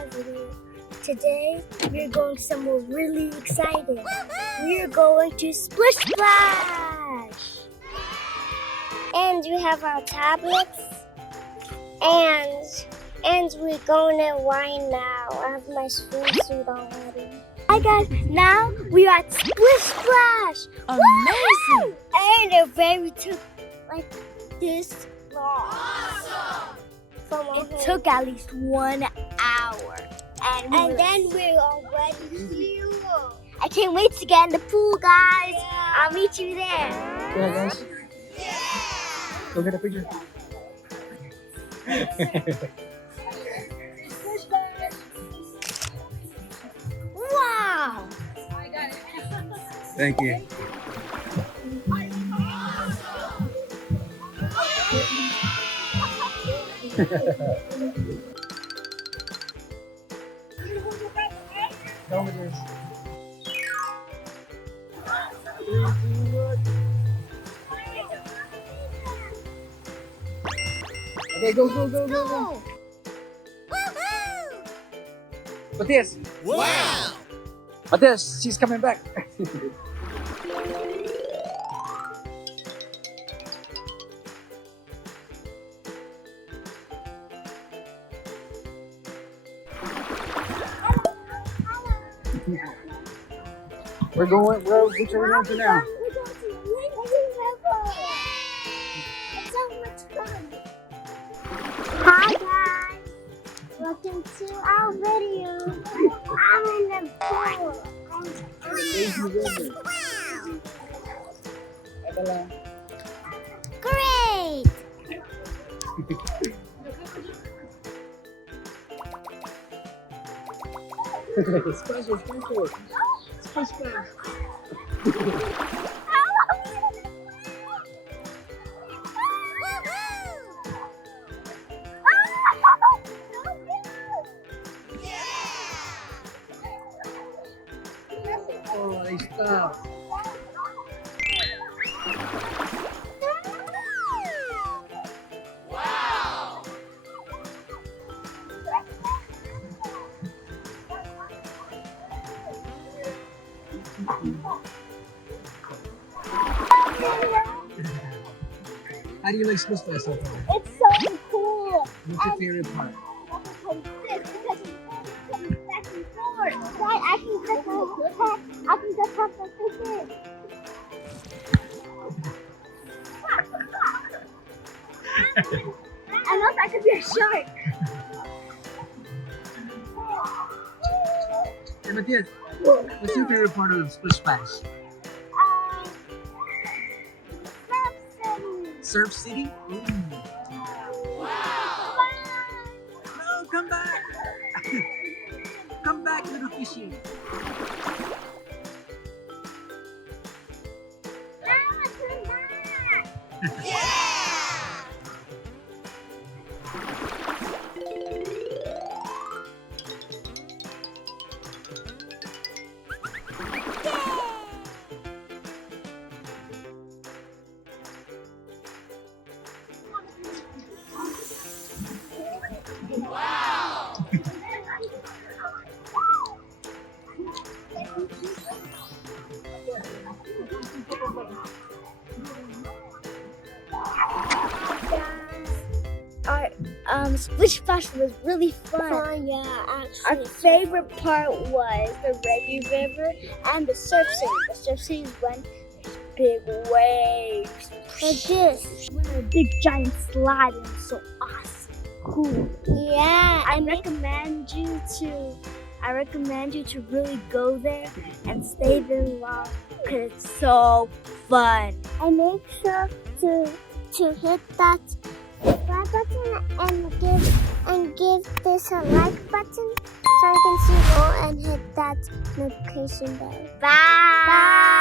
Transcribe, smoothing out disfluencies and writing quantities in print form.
positive. Today, we're going somewhere really exciting. We're going to Splish Splash! And we have our tablets. And we're going to wine now. I have my swimsuit already. Hi guys, now we are at Splish Splash! Amazing! And the ferry took like this long. Awesome! It took at least 1 hour. And then we're already here. I can't wait to get in the pool, guys. Yeah. I'll meet you there. Yeah, guys. Yeah. Go get a picture. Wow! Thank you. Come with this. Okay, go. Matias. Wow! Matias, she's coming back. Which are we going to now? We're going to Windy River. It's so much fun. Hi guys. Welcome to our video. I'm in the pool. Great. Splash. Oh, ahí está. Wow! How do you like Splish Splash so far? It's so cool. What's your favorite part? I can just have the ticket. And also I could be a shark. Hey, Matias, what's your favorite part of Splish Splash? Surf City? Ooh. Wow! No, come back! Come back, little fishy! Yeah! Wow! Our Splish Splash was really fun. Yeah, actually. Our favorite part was the Reggae River and the surf city. The surf city is when there's big waves. Like this. When a big giant slide and it's so awesome. Cool. Yeah. I recommend you to really go there and stay there long because it's so fun. And make sure to hit that subscribe button and give this a like button so you can see more and hit that notification bell. Bye. Bye.